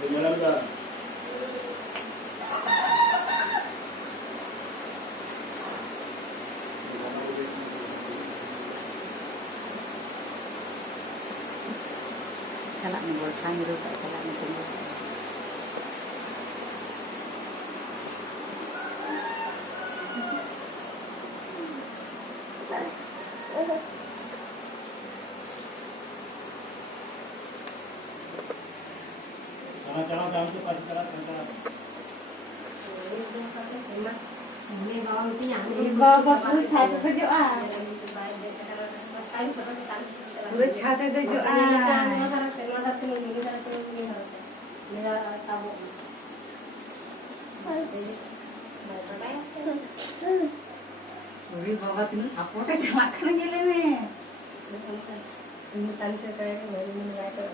Salah ni boleh kami tu tak salah ni tunggu. Jangan cepat cepat. Bawa pun छाते पे जो आ पूरे छाते पे जो आ अरे बाबा तुम सपोर्ट चला कर गेले में तुम तन से करे मेरी में लगा कर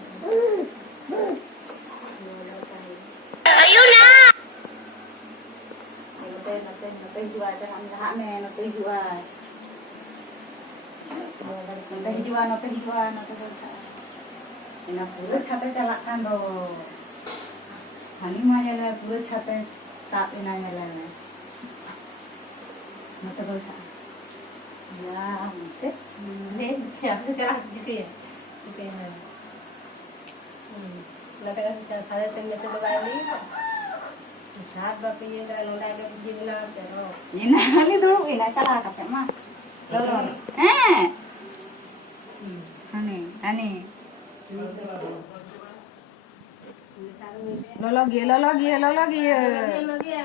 Nate jual jangan jahat ni, nate jual. Nate jual. Ina pura छाते चलाkan do. Hani mah jalan pura छाते tak ina jalan. Nate boleh. Ya, mesti. Ni siapa jalan gitu ya? Gitu ya. Nate kan saya tengah sekolah ni. सात बाप ये नोड़ा के जीवना तेरो ये नाली दulu ina cala kate mah lolo ani lolo gie